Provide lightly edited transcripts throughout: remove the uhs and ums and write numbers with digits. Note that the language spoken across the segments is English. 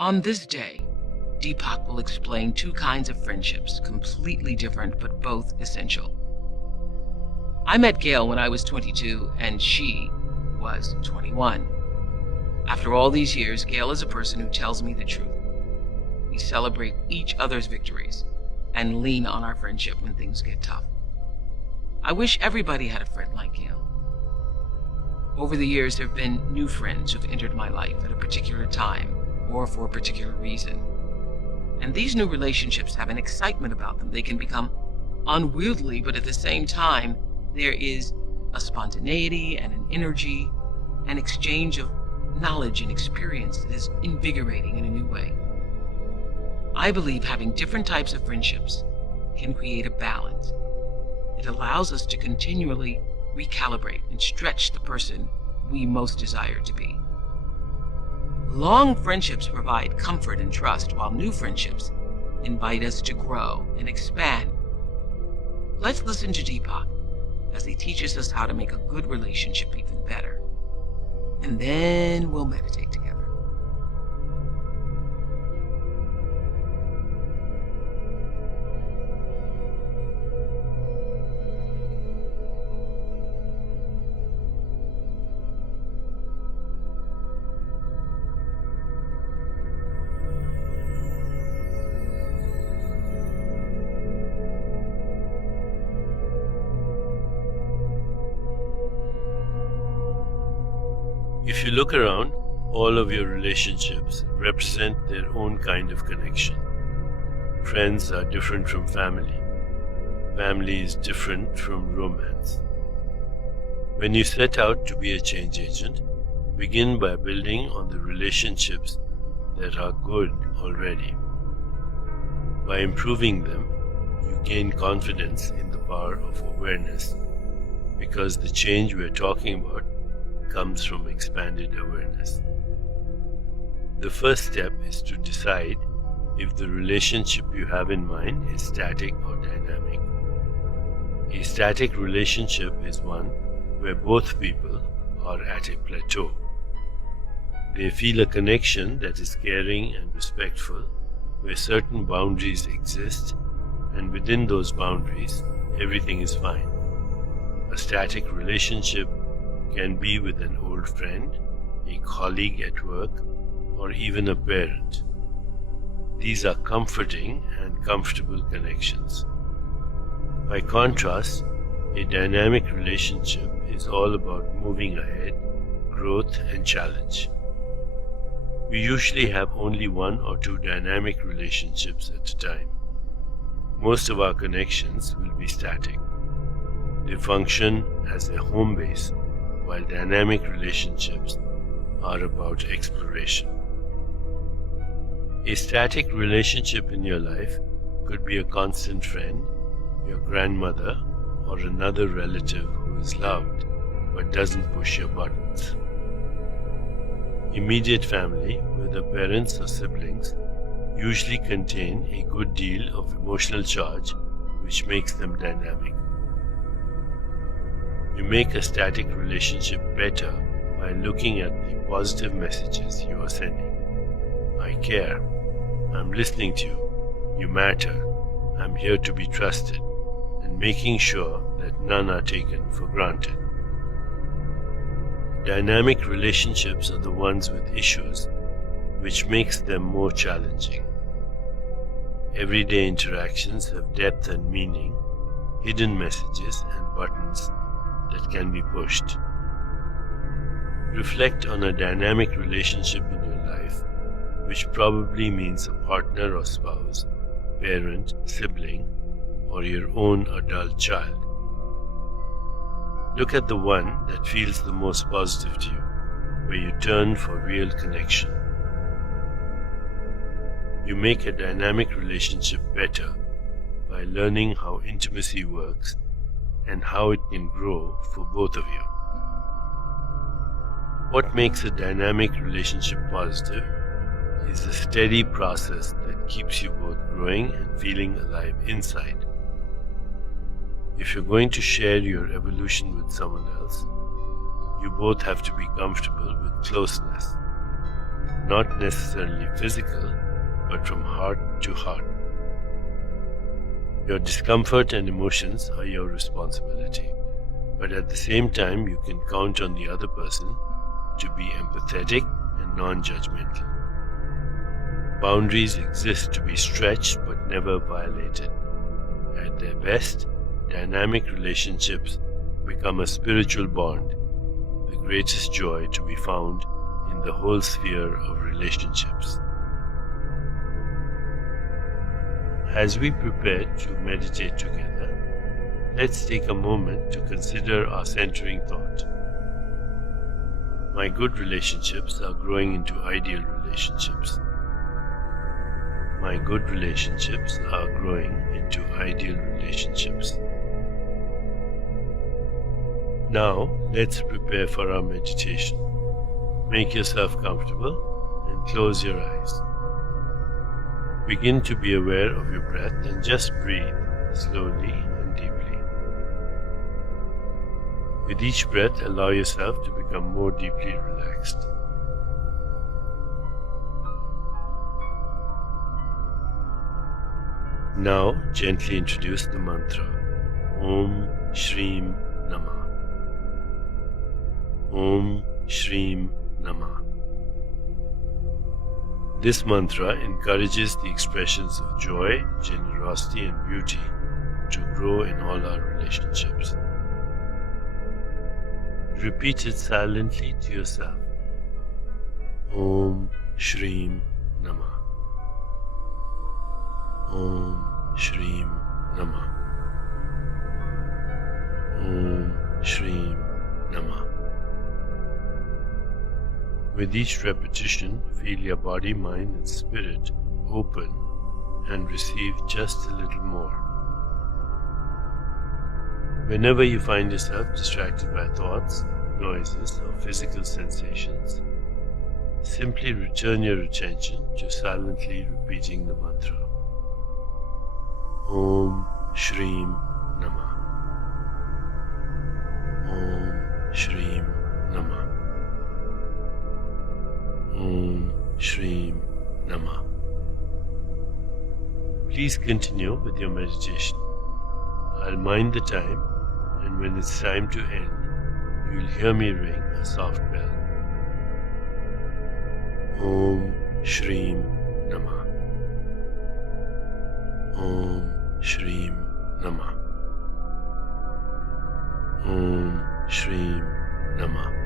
On this day, Deepak will explain two kinds of friendships, completely different but both essential. I met Gail when I was 22 and she was 21. After all these years, Gail is a person who tells me the truth. We celebrate each other's victories and lean on our friendship when things get tough. I wish everybody had a friend like Gail. Over the years, there have been new friends who've entered my life at a particular time or for a particular reason. And these new relationships have an excitement about them. They can become unwieldy, but at the same time, there is a spontaneity and an energy, an exchange of knowledge and experience that is invigorating in a new way. I believe having different types of friendships can create a balance. It allows us to continually recalibrate and stretch the person we most desire to be. Long friendships provide comfort and trust, while new friendships invite us to grow and expand. Let's listen to Deepak as he teaches us how to make a good relationship even better. And then we'll meditate together. If you look around, all of your relationships represent their own kind of connection. Friends are different from family. Family is different from romance. When you set out to be a change agent, begin by building on the relationships that are good already. By improving them, you gain confidence in the power of awareness, because the change we're talking about comes from expanded awareness. The first step is to decide if the relationship you have in mind is static or dynamic. A static relationship is one where both people are at a plateau. They feel a connection that is caring and respectful, where certain boundaries exist, and within those boundaries, everything is fine. A static relationship can be with an old friend, a colleague at work, or even a parent. These are comforting and comfortable connections. By contrast, a dynamic relationship is all about moving ahead, growth, and challenge. We usually have only one or two dynamic relationships at a time. Most of our connections will be static. They function as a home base, while dynamic relationships are about exploration. A static relationship in your life could be a constant friend, your grandmother, or another relative who is loved but doesn't push your buttons. Immediate family, whether parents or siblings, usually contain a good deal of emotional charge, which makes them dynamic. You make a static relationship better by looking at the positive messages you are sending. I care. I'm listening to you. You matter. I'm here to be trusted. And making sure that none are taken for granted. Dynamic relationships are the ones with issues, which makes them more challenging. Everyday interactions have depth and meaning, hidden messages and buttons that can be pushed. Reflect on a dynamic relationship in your life, which probably means a partner or spouse, parent, sibling, or your own adult child. Look at the one that feels the most positive to you, where you turn for real connection. You make a dynamic relationship better by learning how intimacy works and how it can grow for both of you. What makes a dynamic relationship positive is a steady process that keeps you both growing and feeling alive inside. If you're going to share your evolution with someone else, you both have to be comfortable with closeness. not necessarily physical, but from heart to heart. Your discomfort and emotions are your responsibility, but at the same time, you can count on the other person to be empathetic and non-judgmental. Boundaries exist to be stretched but never violated. At their best, dynamic relationships become a spiritual bond, the greatest joy to be found in the whole sphere of relationships. As we prepare to meditate together, let's take a moment to consider our centering thought. My good relationships are growing into ideal relationships. My good relationships are growing into ideal relationships. Now, let's prepare for our meditation. Make yourself comfortable and close your eyes. Begin to be aware of your breath and just breathe slowly and deeply. With each breath, allow yourself to become more deeply relaxed. Now, gently introduce the mantra Om Shrim Namah. Om Shrim Namah. This mantra encourages the expressions of joy, generosity, and beauty to grow in all our relationships. Repeat it silently to yourself. Om Shrim Namah. Om Shrim Namah. Om Shrim Namah. With each repetition, feel your body, mind, and spirit open and receive just a little more. Whenever you find yourself distracted by thoughts, noises, or physical sensations, simply return your attention to silently repeating the mantra. Om Shrim Namah. Om Shrim Namah. Om Shrim Namah. Please continue with your meditation. I'll mind the time, and when it's time to end, you'll hear me ring a soft bell. Om Shrim Namah. Om Shrim Namah. Om Shrim Namah.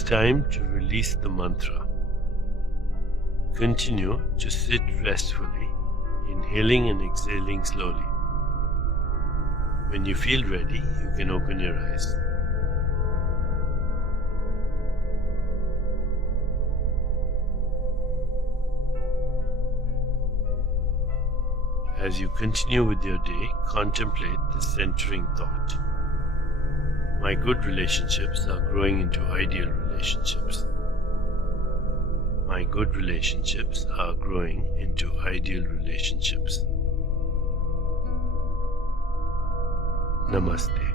It's time to release the mantra. Continue to sit restfully, inhaling and exhaling slowly. When you feel ready, you can open your eyes. As you continue with your day, contemplate the centering thought. My good relationships are growing into ideal relationships. My good relationships are growing into ideal relationships. Namaste.